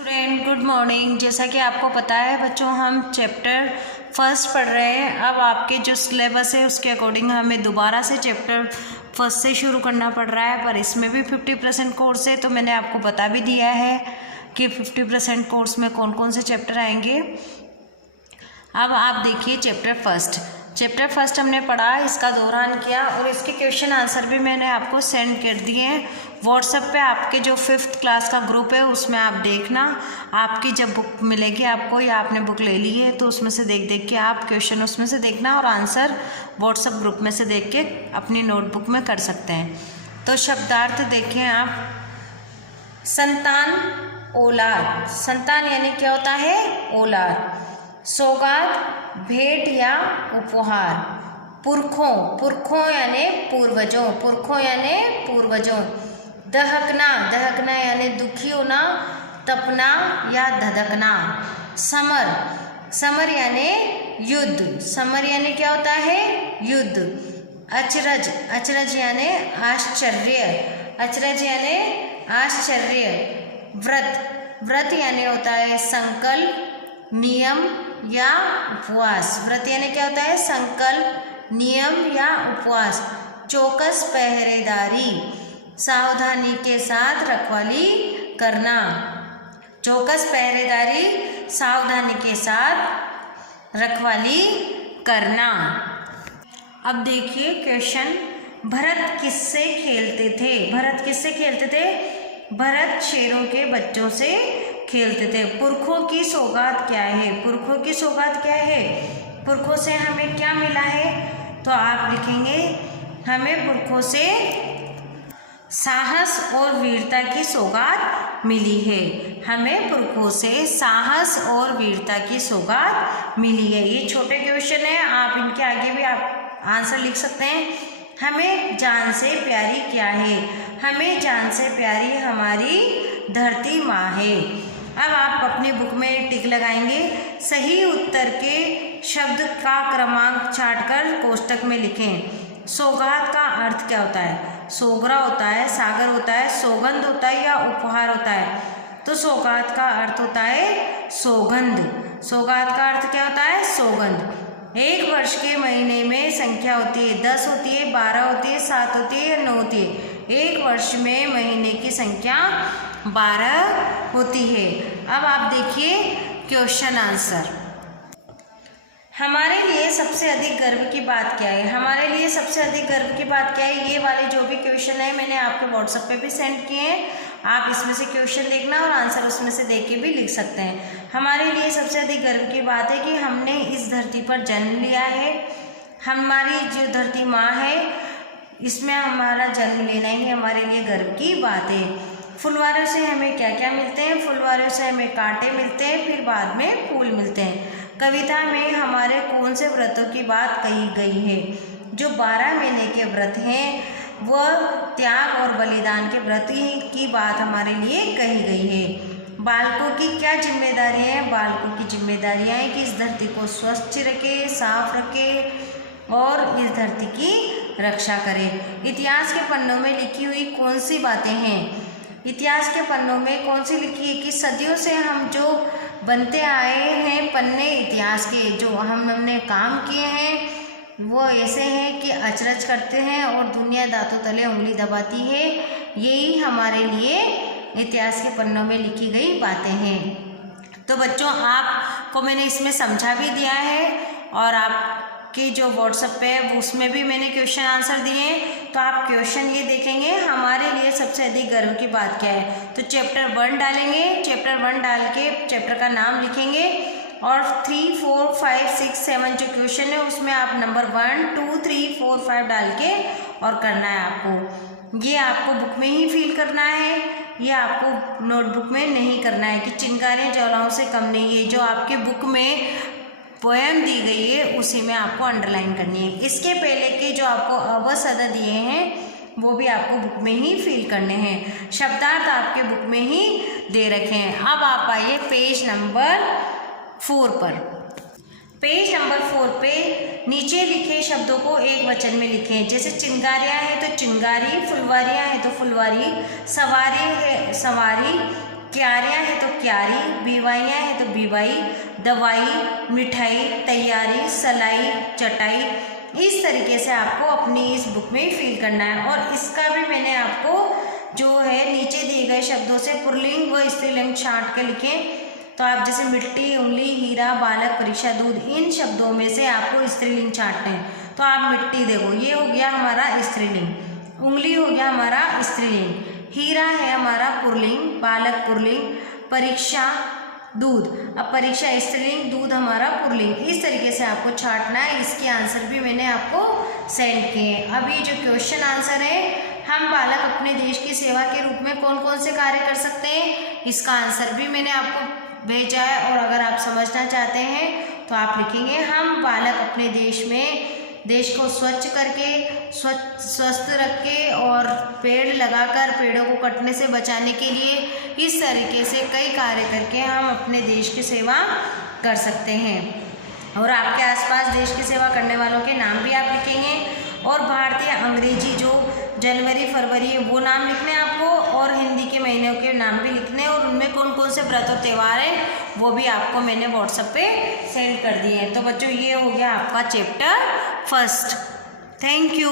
Student good morning. जैसा कि आपको पता है बच्चों, हम चैप्टर फर्स्ट पढ़ रहे हैं। अब आपके जो सिलेबस है उसके अकॉर्डिंग हमें दोबारा से चैप्टर फर्स्ट से शुरू करना पड़ रहा है, पर इसमें भी 50% कोर्स है। तो मैंने आपको बता भी दिया है कि 50% कोर्स में कौन कौन से चैप्टर आएंगे। अब आप देखिए चैप्टर फर्स्ट हमने पढ़ा, इसका दोहरान किया और इसके क्वेश्चन आंसर भी मैंने आपको सेंड कर दिए हैं व्हाट्सएप पे। आपके जो 5th क्लास का ग्रुप है उसमें आप देखना, आपकी जब बुक मिलेगी आपको या आपने बुक ले ली है तो उसमें से देख के आप क्वेश्चन उसमें से देखना और आंसर व्हाट्सएप ग्रुप में से देख के अपनी नोटबुक में कर सकते हैं। तो शब्दार्थ देखें आप। संतान, औलाद। संतान यानी क्या होता है? औलाद। सौगात, भेंट या उपहार। पुरखों यानी पूर्वजों। दहकना यानी दुखी होना, तपना या धधकना। समर यानी युद्ध। क्या होता है? युद्ध। अचरज यानी आश्चर्य। व्रत यानी होता है संकल्प, नियम या उपवास। व्रत यानी क्या होता है? संकल्प, नियम या उपवास। चौकस पहरेदारी, सावधानी के साथ रखवाली करना। चौकस पहरेदारी, सावधानी के साथ रखवाली करना। अब देखिए क्वेश्चन, भरत किससे खेलते थे? भरत शेरों के बच्चों से खेलते थे। पुरखों की सौगात क्या है? पुरखों से हमें क्या मिला है? तो आप लिखेंगे हमें पुरखों से साहस और वीरता की सौगात मिली है। ये छोटे क्वेश्चन है, आप इनके आगे भी आप आंसर लिख सकते हैं। हमें जान से प्यारी क्या है? हमें जान से प्यारी हमारी धरती माँ है। अब आप अपनी बुक में टिक लगाएंगे। सही उत्तर के शब्द का क्रमांक छांटकर कोष्टक में लिखें। सौगात का अर्थ क्या होता है? सोगरा होता है, सागर होता है, सौगंध होता है या उपहार होता है? तो सौगात का अर्थ होता है सौगंध। सौगात का अर्थ क्या होता है? सौगंध। एक वर्ष के महीने में संख्या होती है 10 होती है, 12 होती है, 7 होती है या 9 होती है? एक वर्ष में महीने की संख्या 12 होती है। अब आप देखिए क्वेश्चन आंसर। हमारे लिए सबसे अधिक गर्व की बात क्या है? ये वाले जो भी क्वेश्चन है मैंने आपके व्हाट्सएप पे भी सेंड किए हैं। आप इसमें से क्वेश्चन देखना और आंसर उसमें से देख के भी लिख सकते हैं। हमारे लिए सबसे अधिक गर्व की बात है कि हमने इस धरती पर जन्म लिया है। हमारी जो धरती माँ है इसमें हमारा जन्म लेना ही हमारे लिए गर्व की बात है। फुलवारियों से हमें क्या क्या मिलते हैं? फुलवारियों से हमें कांटे मिलते हैं, फिर बाद में फूल मिलते हैं। कविता में हमारे कौन से व्रतों की बात कही गई है? जो 12 महीने के व्रत हैं वह त्याग और बलिदान के व्रत की बात हमारे लिए कही गई है। बालकों की क्या जिम्मेदारियाँ हैं? बालकों की जिम्मेदारियाँ हैं कि इस धरती को स्वच्छ रखे, साफ रखे और इस धरती की रक्षा करें। इतिहास के पन्नों में लिखी हुई कौन सी बातें हैं? इतिहास के पन्नों में कौन सी लिखी है कि सदियों से हम जो बनते आए हैं पन्ने इतिहास के, जो हमने काम किए हैं वो ऐसे हैं कि अचरज करते हैं और दुनिया दांतों तले उंगली दबाती है। यही हमारे लिए इतिहास के पन्नों में लिखी गई बातें हैं। तो बच्चों आपको मैंने इसमें समझा भी दिया है और आपके जो व्हाट्सएप पे है उसमें भी मैंने क्वेश्चन आंसर दिए हैं। तो आप क्वेश्चन ये देखेंगे हमारे लिए सबसे अधिक गर्व की बात क्या है। तो चैप्टर 1 डालेंगे, चैप्टर 1 डाल के चैप्टर का नाम लिखेंगे और 3, 4, 5, 6, 7 जो क्वेश्चन है उसमें आप नंबर 1, 2, 3, 4, 5 डाल के और करना है आपको। ये आपको बुक में ही फिल करना है, ये आपको नोटबुक में नहीं करना है कि चिनगारियाँ ज्वालाओं से कम नहीं है। जो आपके बुक में पोएम दी गई है उसी में आपको अंडरलाइन करनी है। इसके पहले के जो आपको अवसद दिए हैं वो भी आपको बुक में ही फिल करने हैं। शब्दार्थ आपके बुक में ही दे रखे हैं। अब आप आइए पेज नंबर 4 पर। पेज नंबर 4 पे नीचे लिखे शब्दों को एक वचन में लिखें। जैसे चिंगारियाँ हैं तो चिंगारी, फुलवारियाँ हैं तो फुलवारी, सवारी है सवारी, क्यारियाँ हैं तो क्यारी, बीवाइयाँ हैं तो बीवाई, दवाई, मिठाई, तैयारी, सलाई, चटाई। इस तरीके से आपको अपनी इस बुक में फिल करना है। और इसका भी मैंने आपको जो है नीचे दिए गए शब्दों से पुल्लिंग व स्त्रीलिंग छांट के लिखें। तो आप जैसे मिट्टी, उंगली, हीरा, बालक, परीक्षा, दूध, इन शब्दों में से आपको स्त्रीलिंग छांटने हैं। तो आप मिट्टी देखो, ये हो गया हमारा स्त्रीलिंग, उंगली हो गया हमारा स्त्रीलिंग, हीरा है हमारा पुल्लिंग, बालक पुल्लिंग, परीक्षा दूध, अब परीक्षा स्त्रीलिंग, दूध हमारा पुल्लिंग। इस तरीके से आपको छांटना है। इसके आंसर भी मैंने आपको सेंड किए हैं। अब ये जो क्वेश्चन आंसर है, हम बालक अपने देश की सेवा के रूप में कौन कौन से कार्य कर सकते हैं, इसका आंसर भी मैंने आपको भेजा है। और अगर आप समझना चाहते हैं तो आप लिखेंगे, हम बालक अपने देश में देश को स्वच्छ करके, स्वस्थ रख के और पेड़ लगाकर पेड़ों को कटने से बचाने के लिए इस तरीके से कई कार्य करके हम अपने देश की सेवा कर सकते हैं। और आपके आसपास देश की सेवा करने वालों के नाम भी आप लिखेंगे। और भारतीय अंग्रेजी जो जनवरी फरवरी है वो नाम लिखने हैं आपको, और हिंदी के महीनों के नाम भी लिखने हैं, और उनमें कौन कौन से व्रत और त्यौहार हैं वो भी आपको मैंने व्हाट्सएप पे सेंड कर दिए हैं। तो बच्चों, ये हो गया आपका चैप्टर फर्स्ट। Thank you.